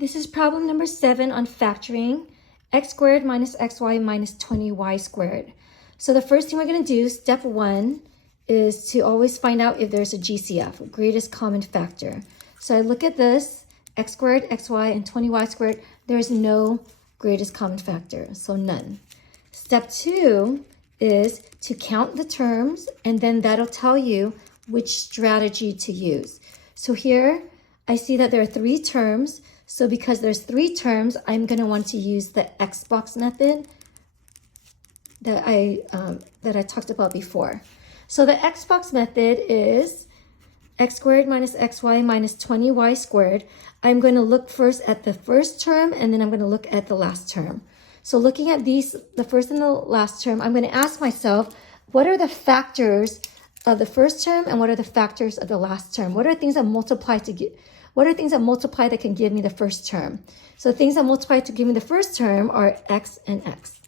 This is problem number 7 on factoring x squared minus xy minus 20y squared. So the first thing we're going to do, step 1, is to always find out if there's a GCF, greatest common factor. So I look at this, x squared, xy, and 20y squared. There's no greatest common factor, so none. Step 2 is to count the terms, and then that'll tell you which strategy to use. So here, I see that there are 3 terms. So because there's 3 terms, I'm going to want to use the X box method that I talked about before. So the X box method is x squared minus xy minus 20y squared. I'm going to look first at the first term, and then I'm going to look at the last term. So looking at these, the first and the last term, I'm going to ask myself, what are the factors of the first term and what are the factors of the last term? What are things that multiply to get? What are things that multiply that can give me the first term? So things that multiply to give me the first term are x and x.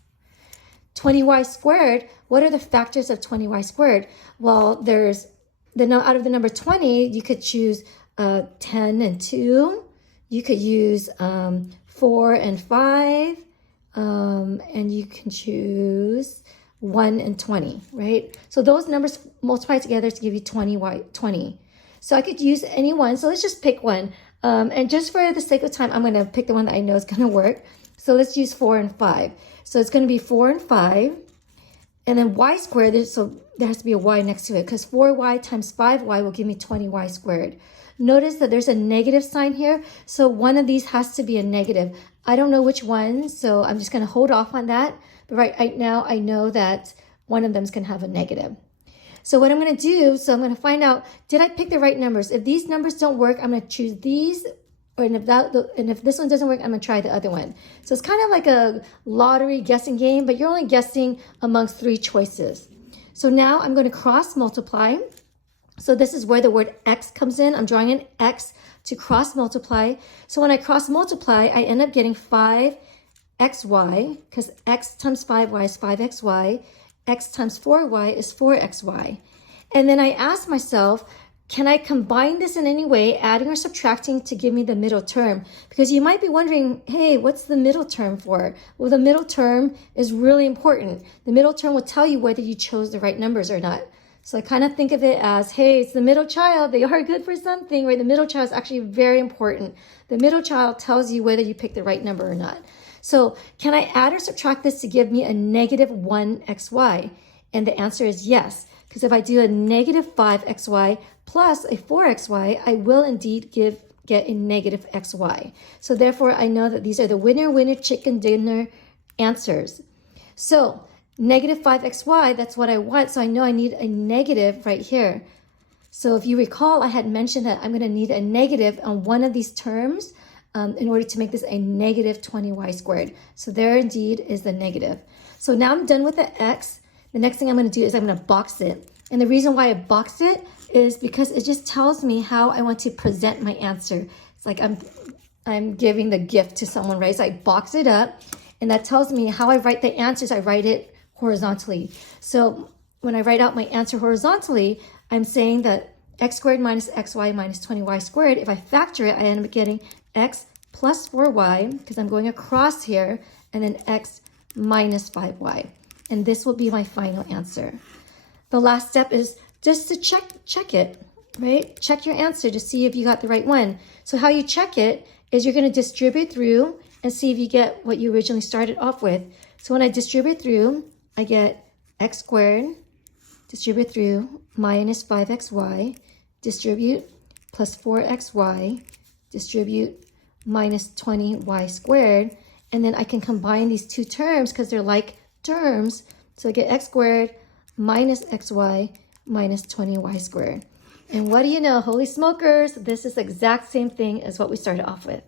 20y squared, what are the factors of 20y squared? Well, there's out of the number 20, you could choose 10 and 2. You could use 4 and 5. And you can choose 1 and 20, right? So those numbers multiply together to give you 20. So I could use any one. So let's just pick one. And just for the sake of time, I'm going to pick the one that I know is going to work. So let's use 4 and 5. So it's going to be 4 and 5. And then y squared, so there has to be a y next to it, because 4y times 5y will give me 20y squared. Notice that there's a negative sign here. So one of these has to be a negative. I don't know which one, so I'm just going to hold off on that. But right now, I know that one of them is going to have a negative. So what I'm going to do, so I'm going to find out, did I pick the right numbers? If these numbers don't work, I'm going to choose these. And if this one doesn't work, I'm going to try the other one. So it's kind of like a lottery guessing game, but you're only guessing amongst 3 choices. So now I'm going to cross multiply. So this is where the word x comes in. I'm drawing an x to cross multiply. So when I cross multiply, I end up getting 5xy, because x times 5y is 5xy. X times 4y is 4xy. And then I ask myself, can I combine this in any way, adding or subtracting, to give me the middle term? Because you might be wondering, hey, what's the middle term for? Well, the middle term is really important. The middle term will tell you whether you chose the right numbers or not. So I kind of think of it as, hey, it's the middle child. They are good for something, right? The middle child is actually very important. The middle child tells you whether you pick the right number or not. So can I add or subtract this to give me a negative 1xy? And the answer is yes, because if I do a negative 5xy plus a 4xy, I will indeed get a negative xy. So therefore, I know that these are the winner, chicken dinner answers. So negative 5xy, that's what I want. So I know I need a negative right here. So if you recall, I had mentioned that I'm going to need a negative on one of these terms in order to make this a negative 20y squared. So there indeed is the negative. So now I'm done with the x. The next thing I'm going to do is I'm going to box it. And the reason why I boxed it is because it just tells me how I want to present my answer. It's like I'm giving the gift to someone, right? So I box it up, and that tells me how I write the answers. I write it horizontally. So when I write out my answer horizontally, I'm saying that x squared minus xy minus 20y squared, if I factor it, I end up getting x plus 4y, because I'm going across here, and then x minus 5y. And this will be my final answer. The last step is just to check it, right? Check your answer to see if you got the right one. So how you check it is you're going to distribute through and see if you get what you originally started off with. So when I distribute through, I get x squared, distribute through, minus 5xy, distribute, plus 4xy, distribute, minus 20y squared. And then I can combine these 2 terms because they're like terms. So I get x squared minus xy minus 20y squared. And what do you know? Holy smokers, this is the exact same thing as what we started off with.